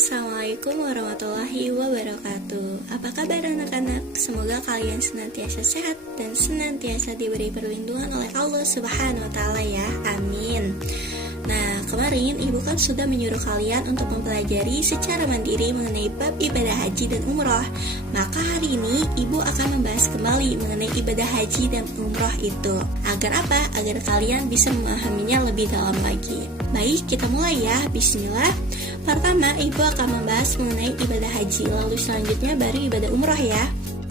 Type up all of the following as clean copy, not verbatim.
Assalamualaikum warahmatullahi wabarakatuh. Apa kabar anak-anak? Semoga kalian senantiasa sehat dan senantiasa diberi perlindungan oleh Allah Subhanahu wa Ta'ala ya. Amin. Nah, kemarin ibu kan sudah menyuruh kalian untuk mempelajari secara mandiri mengenai bab ibadah haji dan umroh. Maka hari ini ibu akan membahas kembali mengenai ibadah haji dan umroh itu. Agar apa? Agar kalian bisa memahaminya lebih dalam lagi. Baik, kita mulai ya. Bismillah. Pertama, ibu akan membahas mengenai ibadah haji. Lalu selanjutnya baru ibadah umroh ya.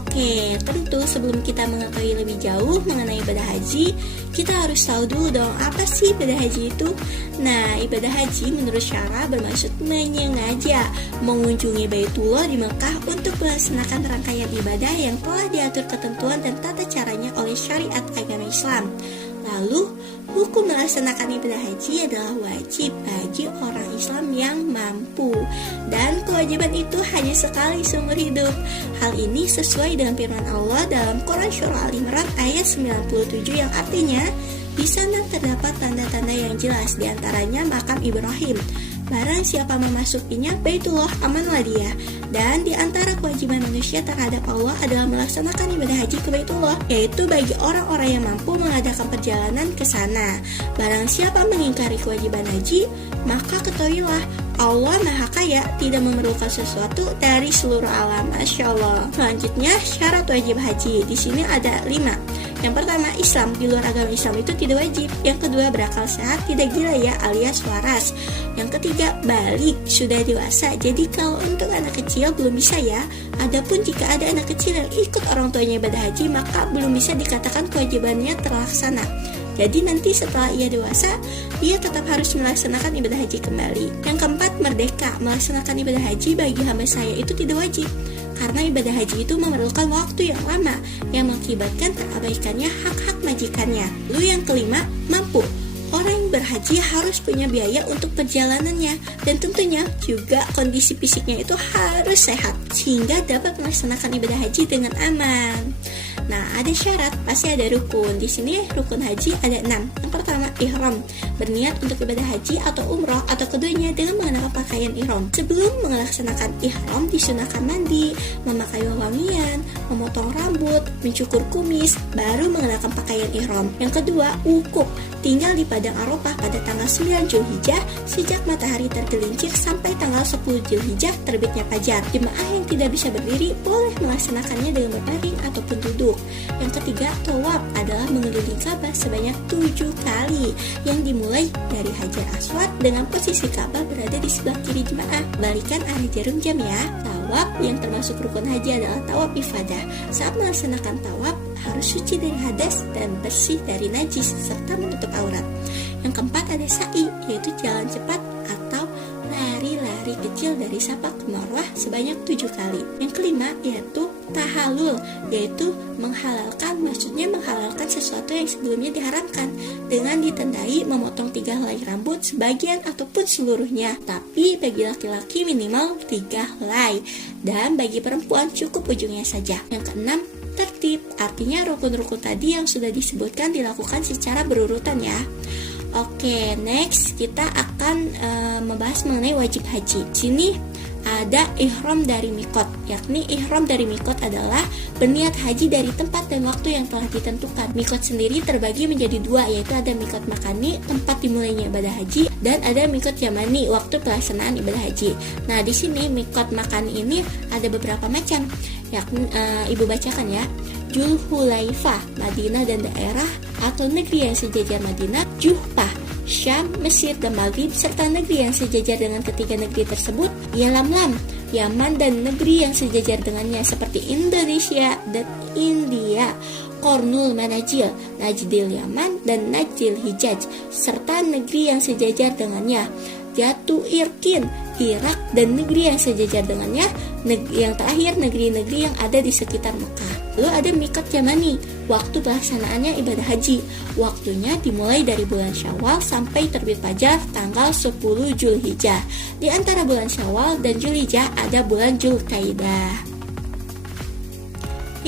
Oke, tentu sebelum kita mengetahui lebih jauh mengenai ibadah haji, kita harus tahu dulu dong, apa sih ibadah haji itu? Nah, ibadah haji menurut syara bermaksud menyengaja mengunjungi Baitullah di Mekah untuk melaksanakan rangkaian ibadah yang telah diatur ketentuan dan tata caranya oleh syariat agama Islam. Lalu, hukum melaksanakan ibadah haji adalah wajib bagi orang Islam yang mampu, dan kewajiban itu hanya sekali seumur hidup. Hal ini sesuai dengan firman Allah dalam Quran Surah Al-Imran ayat 97 yang artinya, di sana terdapat tanda-tanda yang jelas, diantaranya makam Ibrahim. Barang siapa memasukinya, Baitullah amanlah dia. Dan di antara kewajiban manusia terhadap Allah adalah melaksanakan ibadah haji ke Baitullah, yaitu bagi orang-orang yang mampu mengadakan perjalanan ke sana. Barang siapa mengingkari kewajiban haji, maka ketahuilah Allah Maha Kaya, tidak memerlukan sesuatu dari seluruh alam. Masya Allah. Selanjutnya, syarat wajib haji. Di sini ada 5. Yang pertama, Islam. Di luar agama Islam itu tidak wajib. Yang kedua, berakal sehat, tidak gila ya, alias waras. Yang ketiga, balik, sudah dewasa. Jadi kalau untuk anak kecil belum bisa ya. Adapun jika ada anak kecil yang ikut orang tuanya ibadah haji, maka belum bisa dikatakan kewajibannya terlaksana. Jadi nanti setelah ia dewasa, ia tetap harus melaksanakan ibadah haji kembali. Yang keempat, merdeka. Melaksanakan ibadah haji bagi hamba saya itu tidak wajib, karena ibadah haji itu memerlukan waktu yang lama, yang mengakibatkan terabaikannya hak-hak majikannya. Lalu yang kelima, mampu. Orang yang berhaji harus punya biaya untuk perjalanannya, dan tentunya juga kondisi fisiknya itu harus sehat, sehingga dapat melaksanakan ibadah haji dengan aman. Nah, ada syarat, pasti ada rukun. Di sini rukun haji ada 6. Yang pertama, ihram. Berniat untuk ibadah haji atau umroh atau keduanya dengan mengenakan pakaian ihram. Sebelum melaksanakan ihram, disunahkan mandi, memakai wewangian, memotong rambut, mencukur kumis, baru mengenakan pakaian ihram. Yang kedua, wukuf. Tinggal di Padang Arafah pada tanggal 9 Zulhijjah sejak matahari tergelincir sampai tanggal 10 Zulhijjah terbitnya fajar. Jemaah yang tidak bisa berdiri boleh melaksanakannya dengan berbaring ataupun duduk. Yang ketiga, tawaf adalah mengelilingi Ka'bah sebanyak 7 kali yang dimulai dari Hajar Aswad dengan posisi Ka'bah berada di sebelah kiri jemaah. Balikan arah jarum jam ya. Tawaf yang termasuk rukun haji adalah tawaf ifadah. Saat melaksanakan tawaf harus suci dari hadas dan bersih dari najis serta menutup aurat. Yang keempat ada sa'i, yaitu jalan cepat atau lari-lari kecil dari Safa ke Marwah sebanyak 7 kali. Yang kelima yaitu tahallul, yaitu maksudnya menghalalkan sesuatu yang sebelumnya diharamkan dengan ditandai memotong 3 helai rambut sebagian ataupun seluruhnya. Tapi bagi laki-laki minimal 3 helai, dan bagi perempuan cukup ujungnya saja. Yang keenam, tertib, artinya rukun-rukun tadi yang sudah disebutkan dilakukan secara berurutan ya. Oke, next kita akan membahas mengenai wajib haji. Sini ada ihram dari mikot, yakni ihram dari mikot adalah berniat haji dari tempat dan waktu yang telah ditentukan. Mikot sendiri terbagi menjadi 2, yaitu ada mikot makani, tempat dimulainya ibadah haji, dan ada mikot yamani, waktu pelaksanaan ibadah haji. Nah, di sini mikot makani ini ada beberapa macam, yakni ibu bacakan ya. Julhulaifah, Madinah dan daerah atau negeri yang sejajar Madinah, Juhfah, Syam, Mesir dan Maghrib, serta negeri yang sejajar dengan ketiga negeri tersebut, Yalamlam, Yaman dan negeri yang sejajar dengannya seperti Indonesia dan India, Kornul Manajil, Najdil Yaman dan Najdil Hijaz, serta negeri yang sejajar dengannya, Jatu Irkin, Irak dan negeri yang sejajar dengannya, yang terakhir negeri-negeri yang ada di sekitar Mekah. Lalu ada mikot yamani, waktu pelaksanaannya ibadah haji. Waktunya dimulai dari bulan Syawal sampai terbit fajar tanggal 10 Zulhijjah. Di antara bulan Syawal dan Zulhijjah ada bulan Zulkaidah.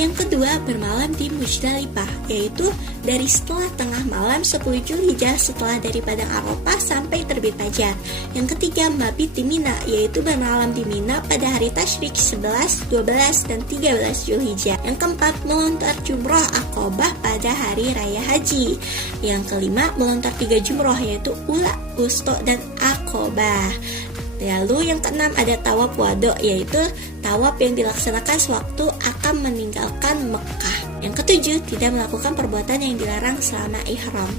Yang kedua, bermalam di Muzdalifah, yaitu dari setelah tengah malam 10 Zulhijjah setelah dari Padang Arafah sampai terbit fajar. Yang ketiga, mabit di Mina, yaitu bermalam di Mina pada hari tasyrik 11, 12, dan 13 Zulhijjah. Yang keempat, melontar jumroh Aqobah pada hari raya haji. Yang kelima, melontar 3 jumroh, yaitu Ula, Wusto, dan Aqobah. Lalu yang keenam ada tawaf wado, yaitu tawaf yang dilaksanakan sewaktu akan meninggalkan Mekah. Yang ketujuh, tidak melakukan perbuatan yang dilarang selama ihram.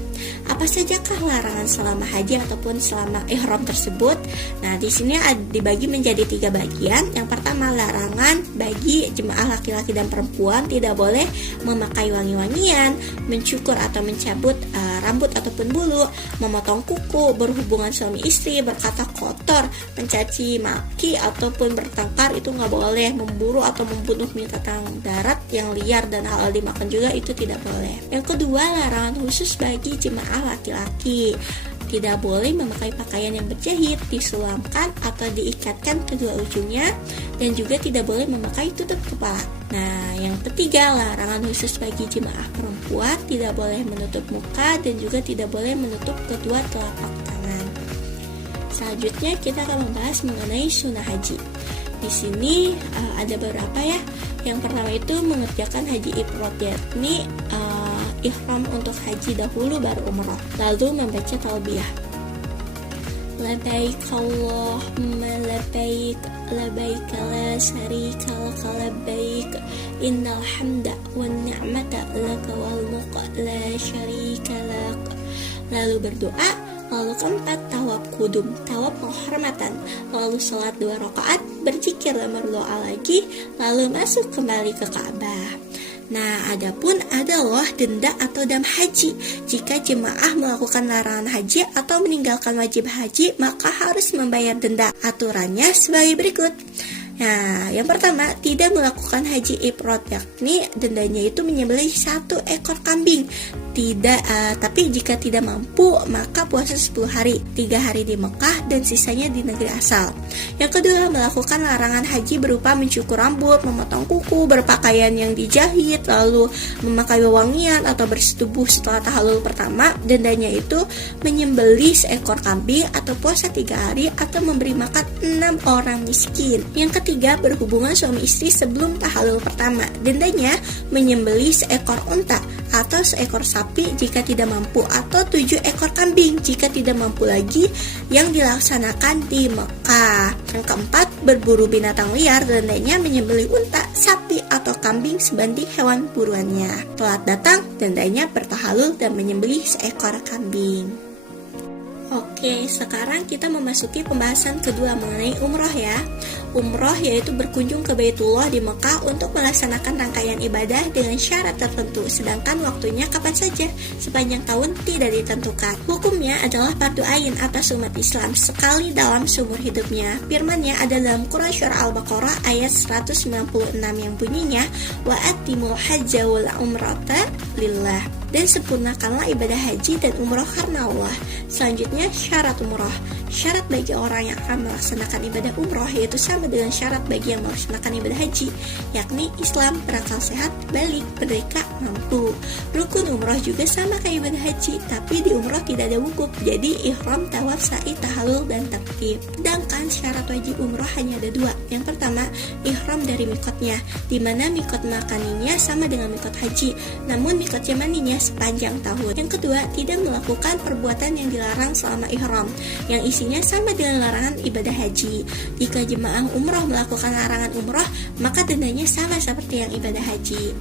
Apa sajakah larangan selama haji ataupun selama ihram tersebut? Nah, di sini dibagi menjadi 3 bagian. Yang pertama, larangan bagi jemaah laki-laki dan perempuan tidak boleh memakai wangi-wangian, mencukur atau mencabut rambut ataupun bulu, memotong kuku, berhubungan suami istri, berkata kotor, mencaci maki ataupun bertengkar itu nggak boleh, memburu atau membunuh binatang darat yang liar dan halal dimakan juga itu tidak boleh. Yang kedua, larangan khusus bagi jemaah laki-laki. Tidak boleh memakai pakaian yang berjahit, disulamkan atau diikatkan kedua ujungnya, dan juga tidak boleh memakai tutup kepala. Nah, yang ketiga, larangan khusus bagi jemaah perempuan, tidak boleh menutup muka dan juga tidak boleh menutup kedua telapak tangan. Selanjutnya kita akan membahas mengenai sunnah haji. Di sini ada beberapa ya. Yang pertama itu mengerjakan haji ifrad, yakni ihram untuk haji dahulu baru umrah, lalu membaca talbiyah. Labbaik Allahumma labbaik, labbaik la syarika laka labbaik, innal hamda wan ni'mata laka wal mulk la syarika lak. Lalu berdoa. Lalu keempat, tawaf kudum, tawaf penghormatan. Lalu sholat 2 rakaat, berzikir dan berdoa lagi, lalu masuk kembali ke Ka'bah. Nah, adapun ada loh denda atau dam haji. Jika jemaah melakukan larangan haji atau meninggalkan wajib haji, maka harus membayar denda. Aturannya sebagai berikut. Nah, yang pertama, tidak melakukan haji ifrad, yakni dendanya itu menyembelih 1 ekor kambing. Tapi jika tidak mampu, maka puasa 10 hari, 3 hari di Mekah dan sisanya di negeri asal. Yang kedua, melakukan larangan haji berupa mencukur rambut, memotong kuku, berpakaian yang dijahit, lalu memakai wewangian atau bersetubuh setelah tahallul pertama. Dendanya itu menyembelih seekor kambing atau puasa 3 hari atau memberi makan 6 orang miskin. Yang ketiga, berhubungan suami istri sebelum tahallul pertama. Dendanya menyembelih seekor unta atau seekor sapi jika tidak mampu, atau 7 ekor kambing jika tidak mampu lagi, yang dilaksanakan di Mekah. Yang keempat, berburu binatang liar. Dendanya menyembelih unta, sapi atau kambing sebanding hewan buruannya. Telat datang, dendanya bertahalul dan menyembelih seekor kambing. Oke, sekarang kita memasuki pembahasan kedua mengenai umroh ya. Umroh yaitu berkunjung ke Baitullah di Mekah untuk melaksanakan rangkaian ibadah dengan syarat tertentu, sedangkan waktunya kapan saja, sepanjang tahun tidak ditentukan. Hukumnya adalah fardu ain atas umat Islam sekali dalam seumur hidupnya. Firman-Nya ada dalam Quran Surah Al-Baqarah ayat 196 yang bunyinya, wa atimul hajja wal umrata lillah, dan sempurnakanlah ibadah haji dan umroh karena Allah. Selanjutnya, syarat umroh. Syarat bagi orang yang akan melaksanakan ibadah umroh yaitu sama dengan syarat bagi yang melaksanakan ibadah haji, yakni Islam, berakal sehat, balik, merdeka, mampu. Rukun umroh juga sama kayak ibadah haji, tapi di umroh tidak ada wukuf, jadi ihram, tawaf, sa'i, tahallul, dan takbir. Sedangkan syarat wajib umroh hanya ada 2. Yang pertama, ihram dari mikotnya, di mana mikot makaninya sama dengan mikot haji, namun mikot yamaninya sepanjang tahun. Yang kedua, tidak melakukan perbuatan yang dilarang selama ihram, yang isinya sama dengan larangan ibadah haji. Jika jemaah umroh melakukan larangan umroh, maka dendanya sama seperti yang ibadah haji.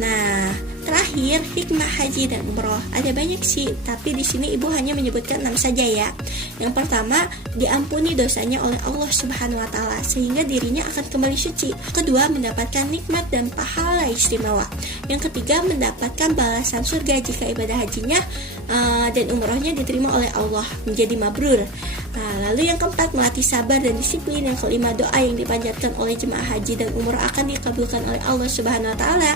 Nah, terakhir hikmah haji dan umroh. Ada banyak sih, tapi di sini ibu hanya menyebutkan 6 saja ya. Yang pertama, diampuni dosanya oleh Allah Subhanahu wa taala sehingga dirinya akan kembali suci. Kedua, mendapatkan nikmat dan pahala istimewa. Yang ketiga, mendapatkan balasan surga jika ibadah hajinya dan umrohnya diterima oleh Allah, menjadi mabrur. Nah, lalu yang keempat, melatih sabar dan disiplin. Yang kelima, doa yang dipanjatkan oleh jemaah haji dan umroh akan dikabulkan oleh Allah Subhanahu wa taala.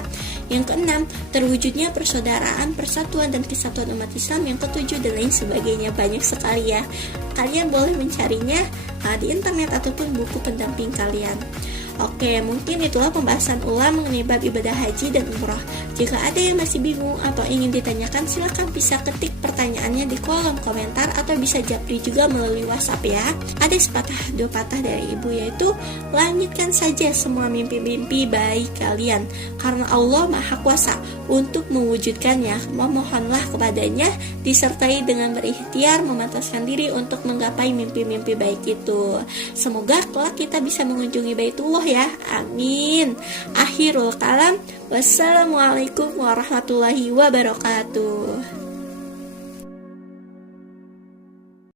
Yang keenam, terwujudnya persaudaraan, persatuan dan kesatuan umat Islam. Yang ketujuh, dan lain sebagainya. Banyak sekali ya. Kalian boleh mencarinya di internet ataupun buku pendamping kalian. Oke, mungkin itulah pembahasan ulang mengenai bab ibadah haji dan umroh. Jika ada yang masih bingung atau ingin ditanyakan, silakan bisa ketik pertanyaannya di kolom komentar atau bisa japri juga melalui WhatsApp ya. Ada sepatah dua patah dari ibu, yaitu lanjutkan saja semua mimpi-mimpi baik kalian, karena Allah Maha Kuasa untuk mewujudkannya. Memohonlah kepadanya disertai dengan berikhtiar memantaskan diri untuk menggapai mimpi-mimpi baik itu. Semoga kelak kita bisa mengunjungi Baitullah ya. Amin. Akhirul kalam. Wassalamualaikum warahmatullahi wabarakatuh.